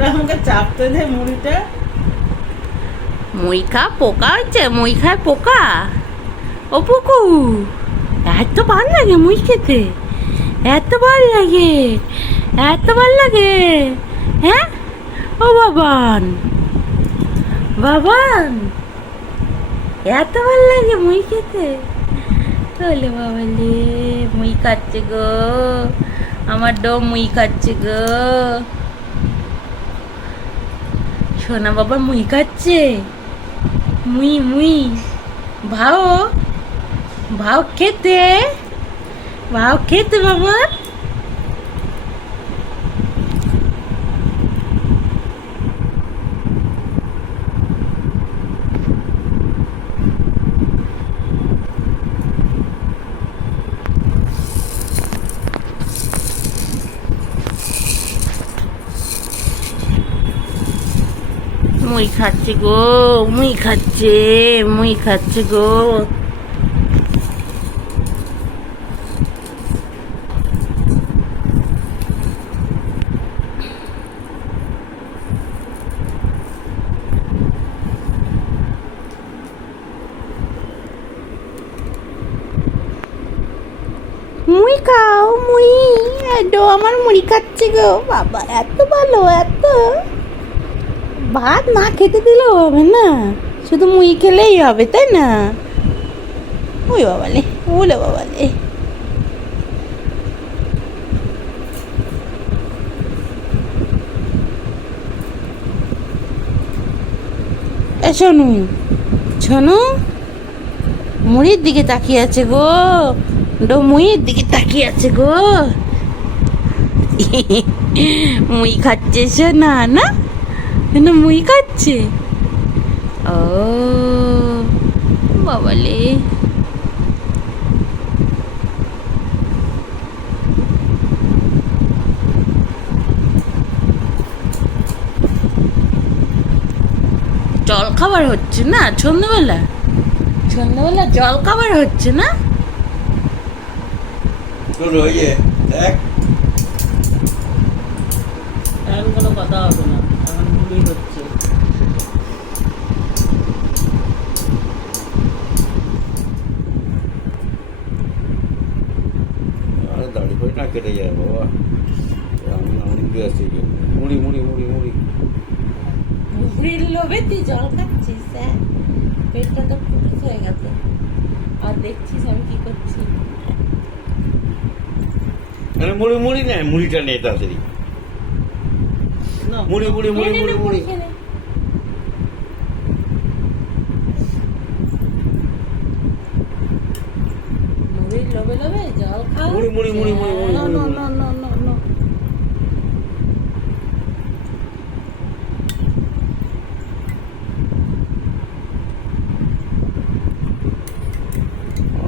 তাহলে আমাকে চাপতে দে মুড়িটা। মুই খা পোকা হচ্ছে, মুই খায় পোকা। ও পুকু, এত ভাল লাগে মুই খেতে, এত ভাল লাগে, এত ভাল লাগে। হ্যাঁ ও বাবান, বাবান, এত ভাল লাগে মুই খেতে। বলে বাবালে, মুই খাচ্ছে গো, আমার ডোম মুই খাচ্ছে গো। সোনা বাবা মুই খাচ্ছে, মুই মুই ভাও, ভাও খেতে, ভাও খেতে বাবা। মুই খাচ্ছে গো, মুই খাচ্ছে, মুই খাচ্ছে গো। মুই খাও, মুই এডো আমার মুড়ি খাচ্ছে গো। বাবা এত ভালো, এত ভাত না খেতে দিলেও হবে না, শুধু মুই খেলেই হবে, তাই না? ওই বাবালে, ওলে বাবালে। এ শোনু, শোনু, মুড়ির দিকে তাকিয়ে আছে গো, ডো মুড়ির দিকে তাকিয়ে আছে গো। মুই খাচ্ছে শোনা, না না মুই খাচ্ছে। ও বাবালে, জল খাবার হচ্ছে না সন্ধ্যাবেলা, সন্ধ্যাবেলা জল খাবার হচ্ছে না। দেখ, এখন কোনো কথা হবে না, এখন মুড়ি হচ্ছে। দাড়ি করে না কেটে যায় বাবা, মুড়ি মুড়ি মুড়ি মুড়ি। মুড়ির লোভে তুই জল খাচ্ছিস? হ্যাঁ, পেটটা তো ফুটে হয়ে গেছে, আর দেখছিস আমি কি করছি। মুড়ি মুড়ি নেই, মুড়িটা নেই তাড়াতাড়ি। মুড়ি মুড়ি মুড়ি মুড়ি মুড়ি। মুড়ির লোভে লোভে জল খাও। মুড়ি মুড়ি মুড়ি মুড়ি মুড়ি না না না না না না,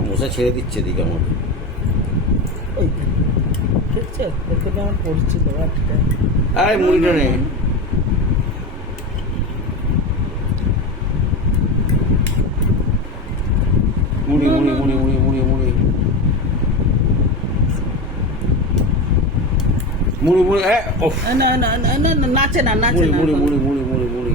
মশা ছেড়ে দিচ্ছে দিকে আমার। ওই দেখছে দেখতে আমার পড়ছিল একটা। আরে মুড়িটা নেই। মুড়ি মুড়ি মুড়ি মুড়ি মুড়ি মুড়ি মুড়ি মুড়ি। না না না না না, নাচে না, নাচে মুড়ি না। মুড়ি মুড়ি মুড়ি মুড়ি মুড়ি।